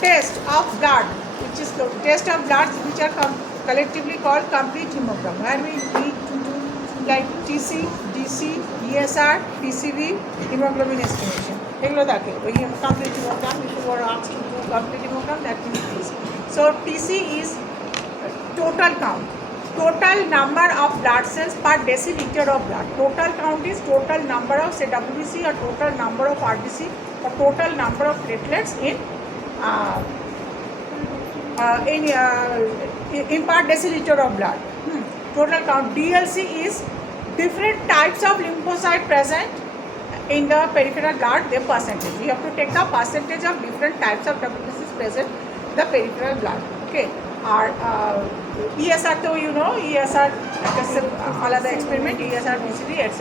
test of blood, which is the test of blood, which are collectively called complete hemogram, where we need to do like TC, DC, ESR, PCV, hemoglobin estimation. এগুলো থাকে ওই complete hemogram. If you are asked to do complete hemogram, that means this. So TC is total count, total number of blood cells per deciliter of blood. Total count is total number of, say, WBC, or total number of RBC, or total number of platelets in per deciliter of blood. Total count. DLC is different types of lymphocyte present in the peripheral blood, their percentage. You have to take the percentage of different types of WBCs present in the peripheral blood. Okay. R ESR তো ESR একটা আলাদা experiment, ESR, BCD, etc.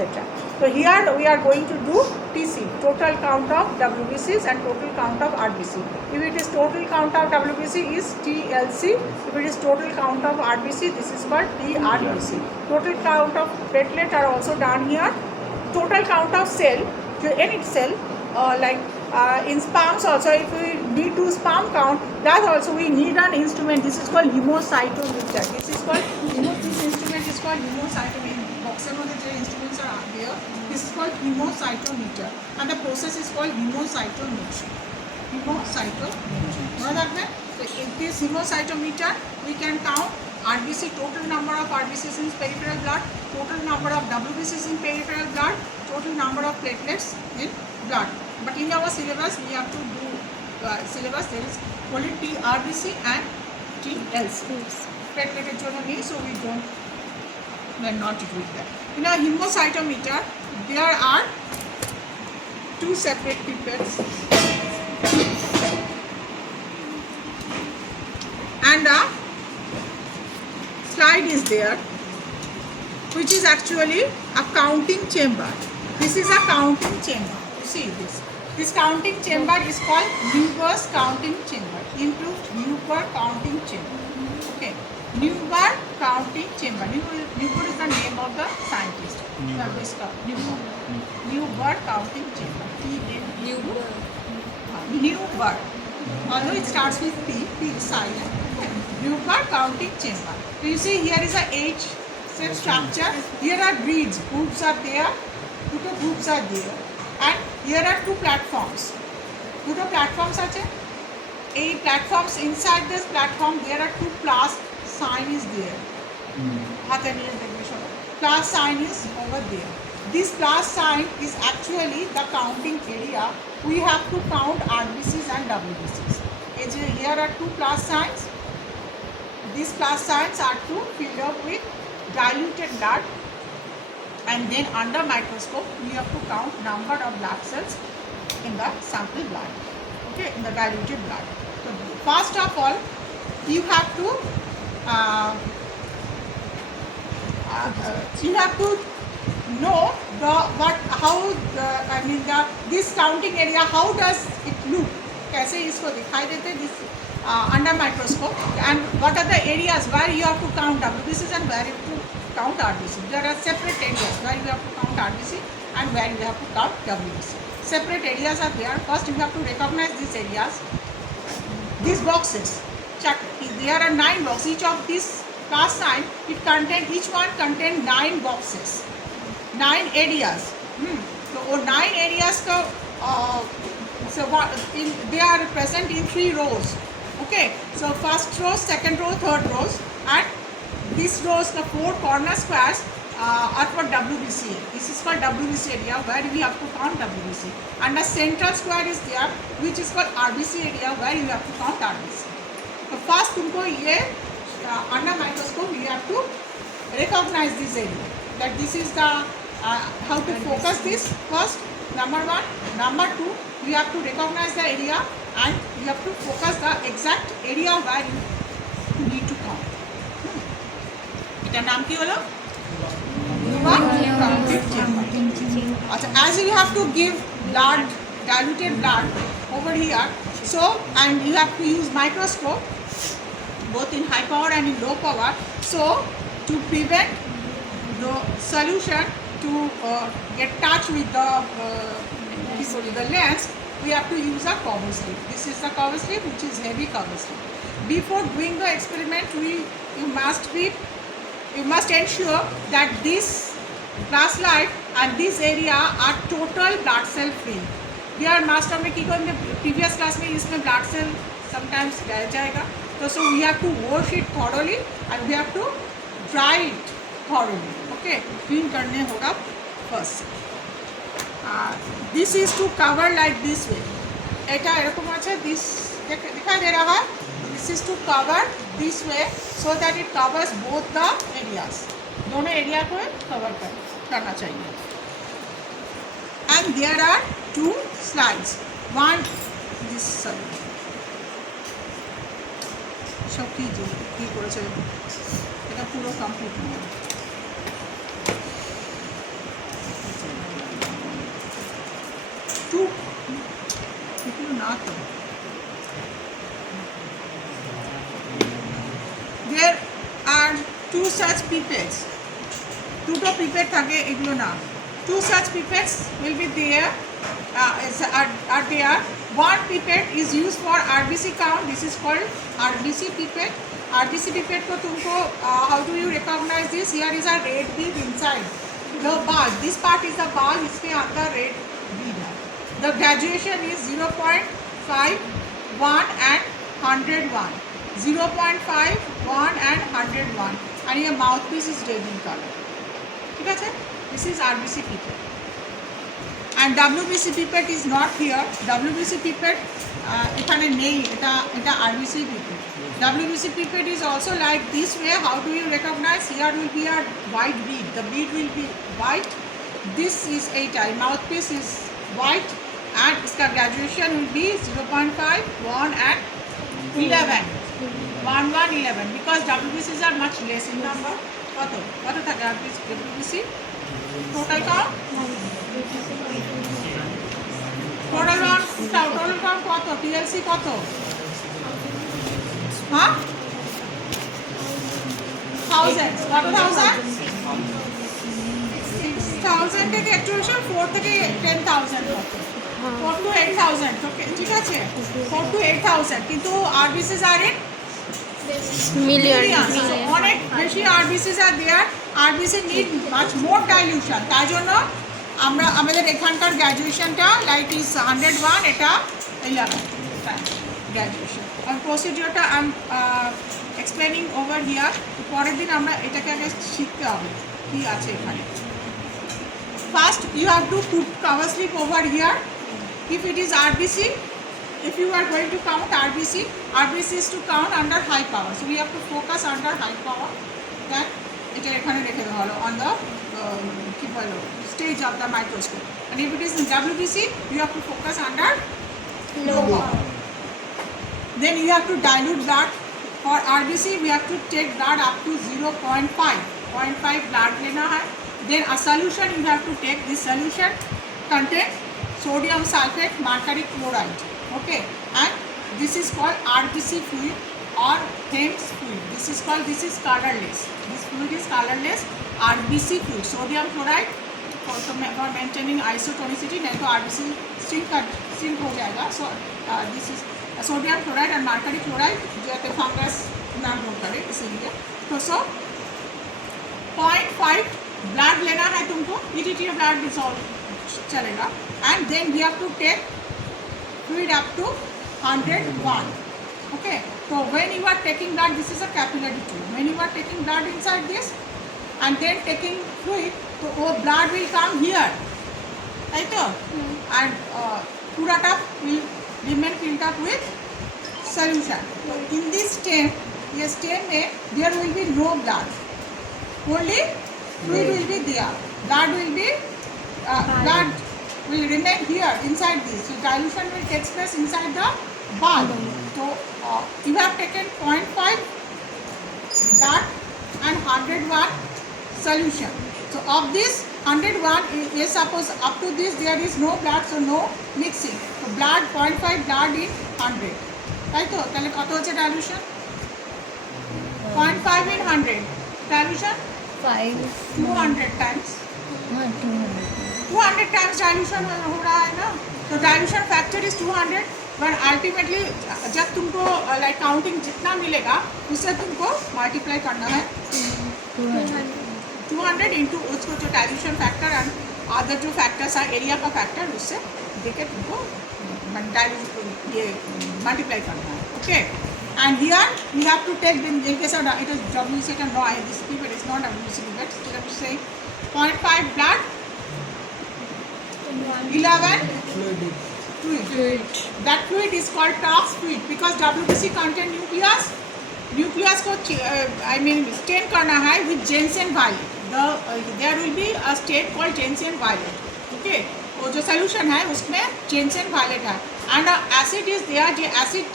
So here we are going to do TC, total count of WBCs, and total count of RBC. If it is total count of WBC is TLC. If it is total count of RBC, this is called TRBC. Total count of platelet are also done here. Total count of cell, any cell, like in sperms also, if we need to sperm count, that also we need an instrument. This is called hemocytometer. This instrument is called hemocytometer. Boxer mode the instruments are there. This is called hemocytometer, and the process is called hemocytometry. So in this hemocytometer, we can count RBC, total number of RBCs in peripheral blood, total number of WBCs in peripheral blood, total number of platelets in blood. But in our syllabus, we have to do syllabus. There is only TRBC and TLC. Platelet journey, so we are not doing that. In a hemocytometer, there are two separate pipettes, and a slide is there, which is actually a counting chamber. This is a counting chamber. You see this. This counting chamber is called Neuber's counting chamber. Improved Neuber counting chamber. Okay. Neuber counting chamber. Neuber is the name of the scientist. Neuber counting chamber. Neuber. Although it starts with P is silent. Neuber counting chamber. So you see here is a H-shaped structure. Here are grids. Groups are there. Two groups are there. And here are two platforms. Two platforms are there. A platforms, inside this platform there are two plus sign is there. Plus sign is over there. This plus sign is actually the counting area. We have to count RBCs and WBCs. Here are two plus signs. These plus signs are to fill up with diluted blood, and then under microscope we have to count number of blood cells in the sample blood, okay, in the diluted blood. So first of all, you have to know this counting area, how does it look, कैसे इसको दिखाई देते this under microscope, and what are the areas where you have to count WBCs and where you have to count RBC. There are separate areas where you have to count RBC and where you have to count WBC. Separate areas are there. First you have to recognize these areas. These boxes, check. There are 9 boxes. Each of these plus sign, each one contain 9 boxes, 9 areas. So 9 areas they are present in 3 rows. Okay, so first row, second row, third rows, and these rows, the 4 corner squares are for WBC. This is called WBC area where we have to count WBC, and the central square is there, which is called RBC area where you have to count RBC. So first तुमको ये under microscope you have to recognize this area, that this is the how to focus this first, number 1. Number 2, you have to recognize the area and you have to focus the exact area where you need to count. এটার নাম কি হলো? As you have to give blood, diluted blood over here, so, and you have to use microscope both in high power and in low power, so to prevent the solution to get touch with the lens, we have to use a cover slip. This is the cover slip, which is heavy cover slip. Before doing the experiment, you must ensure that this glass slide and this area are total blood cell free. Here must हमने की को previous class में इसमें blood cell sometimes रह जाएगा, so we have to wash it thoroughly and we have to dry it thoroughly. Okay, clean करने होगा first. This is to cover like this way. এটা এরকম আছে, this दिखाई दे रहा है. This is to cover this way so that it covers both the areas. दोनों area को कवर करना चाहिए. And there are two slides. One this side. সব কি করেছে এটা পুরো কমপ্লিট নয়. Two এগুলো না তো. There are two such pipettes. দুটো পিপেট থাকে, এগুলো না. Two such pipettes will be there. Are there. One pipette is used for RBC count. This is called RBC pipette. RBC pipette को तुमको how do you recognize this? Here is a red bead inside the bulb. This part is the bulb. इसके अंदर red bead है. The graduation is 0.5, 1 and 101. 0.5, 1 and 101. And your mouthpiece is red in color. ঠিক আছে? This is RBC pipette. And WBC pipette is not here. WBC pipette এখানে নেই, এটা RBC pipette. WBC pipette is also like this way. How do you recognize? Here will be a white bead. The bead will be white. This is 8i. Mouthpiece is white and इसका graduation will be 0.5, 1 and 11. 1, 1, 11. Because WBCs are much less in number. কত থাকে WBC? Total count? Total count কত? TLC কত? হ্যাঁ? Thousands. কত thousand? 6,000 থেকে actuation 4 থেকে 10,000 কত? 4 to 8,000. Okay, ঠিক আছে? 4 to 8,000. কিন্তু RBCs are in millions. অনেক বেশি RBCs are there. RBC need much more dilution. তাই জন্য আমরা আমাদের এখানকার গ্র্যাজুয়েশনটা লাইক ইজ 101, এটা 11 গ্র্যাজুয়েশন. আর প্রসিডিওরটা I am explaining over here. পরের দিন আমরা এটাকে আগে শিখতে হবে কি আছে এখানে. First you have to put cover slip over here. If it is RBC, if you are going to count RBC is to count under high power. So we have to focus under high power. That এটা এখানে রেখে দেওয়া হলো on the কি বলো stage of the microscope. And if it is in WBC, you have to focus under low power. Then you have to dilute blood. For RBC, we have to take blood up to 0.5. 0.5 blood लेना है. Then a solution you have to take. This solution contains sodium sulfate, mercury chloride. Okay, and this is called RBC fluid or Thames fluid. This is colorless. This fluid is colorless. RBC fluid, sodium chloride for maintaining isotonicity. नहीं तो RBC shrink हो जाएगा. So this is sodium chloride and mercury chloride जो है fungus ना grow करे इसीलिए. तो 0.5 blood लेना है तुमको. ETT blood dissolve चलेगा. And then we have to take fluid up to 101. Okay, so when you are taking blood, this is a capillary tube. When you are taking blood inside this and then taking fluid, so blood will come here, right? And purata will remain filled up with solution. So in this stain में there will be no blood, only fluid will be there. Blood will be blood will remain here inside this. So dilution will take place inside the bulb. So you have taken 0.5 blood and 101 solution. So of this 101, yes, suppose up to this there is no blood, so no mixing. So blood 0.5 blood in 100. Right? So তাহলে কত হচ্ছে dilution? 0.5 in 100. Dilution? 200 times. 200 times dilution हो रहा है ना. तो तो dilution factor is 200, but ultimately जब तुमको लाइक काउंटिंग जितना मिलेगा उससे तुमको मल्टीप्लाई करना है 200 इंटू उसको जो डाइल्यूशन फैक्टर एंड अदर जो फैक्टर्स है एरिया का फैक्टर उससे देके तुमको ये मल्टीप्लाई करना है. Okay, and here we have to take in case of it is WBC and no, this pipette is not WBC pipette. So let me say 0.5 blood, 11 fluid. That fluid is called Tox fluid because WBC contain nucleus. Nucleus को I mean stain करना है with Jensen violet. There will be a state called Jensen violet. Okay, वो जो solution है उसमें Jensen violet है and acid is there. The acid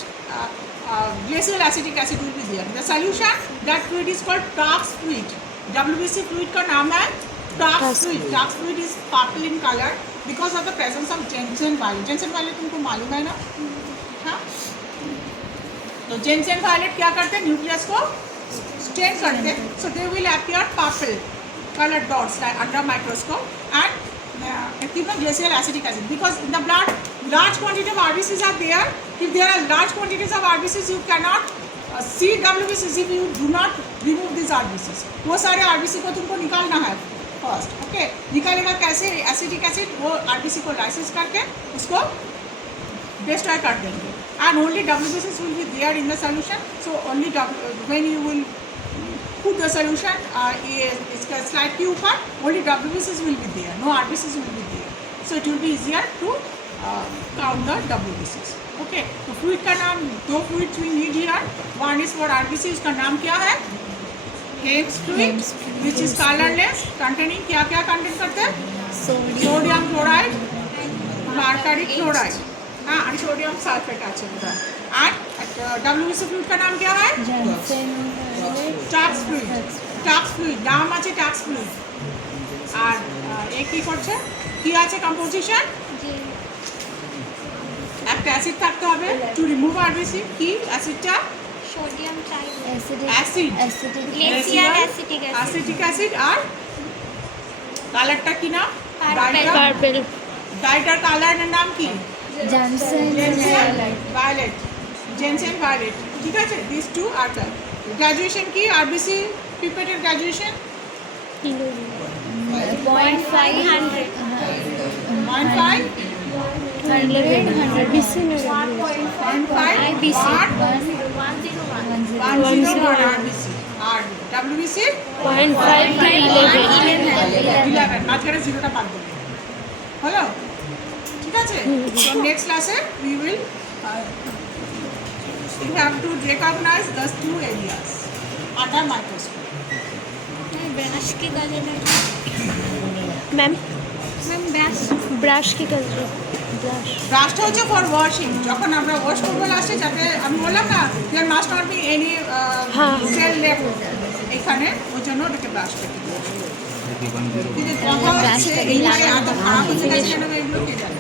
glacial acetic acid will be there. The solution, that fluid is called Tox fluid. WBC fluid का नाम है Tox fluid. Tox fluid is purple in color because of the presence of Jensen violet. Jensen violet तुमको मालूम है ना? हाँ. तो Jensen violet क्या करते हैं? न्यूक्लियस को स्टेन करते हैं. So they will appear purple colored dots like under microscope and glacial acetic acid because in the blood large quantity of RBCs are there. If there are large quantities of RBCs, you cannot see WBCs if you do not remove these RBCs. वो सारे RBC को तुमको निकालना है first. Okay, निकालेगा कैसे? Acetic acid वो RBC को लाइसिस करके उसको डिस्ट्रॉय कर देंगे and only WBCs will be there in the solution. So only when you will put the solution इसका स्लाइड के ऊपर only WBCs will be there, no RBCs will be there. So it will be easier to count the WBCs. Okay, तो fluid का नाम, दो fluids we need here. One is for RBC, उसका नाम क्या है? Hames fluid, which is colorless, containing क्या क्या कंटेन करते हैं? सोडियम क्लोराइड, मर्करी क्लोराइड, हाँ, और सोडियम सल्फेट আছে पूरा. And WBC fluid का नाम क्या है? Tox fluid. Tox fluid, নাম আছে Tox fluid. আর এক কি করছে? কি আছে কম্পোজিশন? একটা অ্যাসিড থাকতে হবে টু রিমুভ আরবিসি. কি অ্যাসিডটা? Sodium acid, glacial acetic acid. আর কালারটা কি নাম? পার্পল. ডাইটার কালারের নাম কি? Johnson violet. Jensen violet. ঠিক আছে, this two are the graduation কি আরবিসি পিপেটের গ্র্যাজুয়েশন 0.5 RBC আর WBC 0.5 to 11 মাঝখানে জিরোটা বাদ দেবে. হলো? ঠিক আছে, so next ক্লাসে we will you have to recognize those two areas under microscope. Brush की कलर मैम ब्रश की कलर ব্রাশটা হচ্ছে ফর ওয়াশিং. যখন আমরা ওয়াশ করবো লাস্টে, যাতে আমি বললাম না there must not be any cell left এখানে, ওই জন্য ওটাকে ব্রাশ করতে দিই. কিন্তু কথা হচ্ছে এই এত খারাপ হচ্ছে কেন এগুলো কে জানে?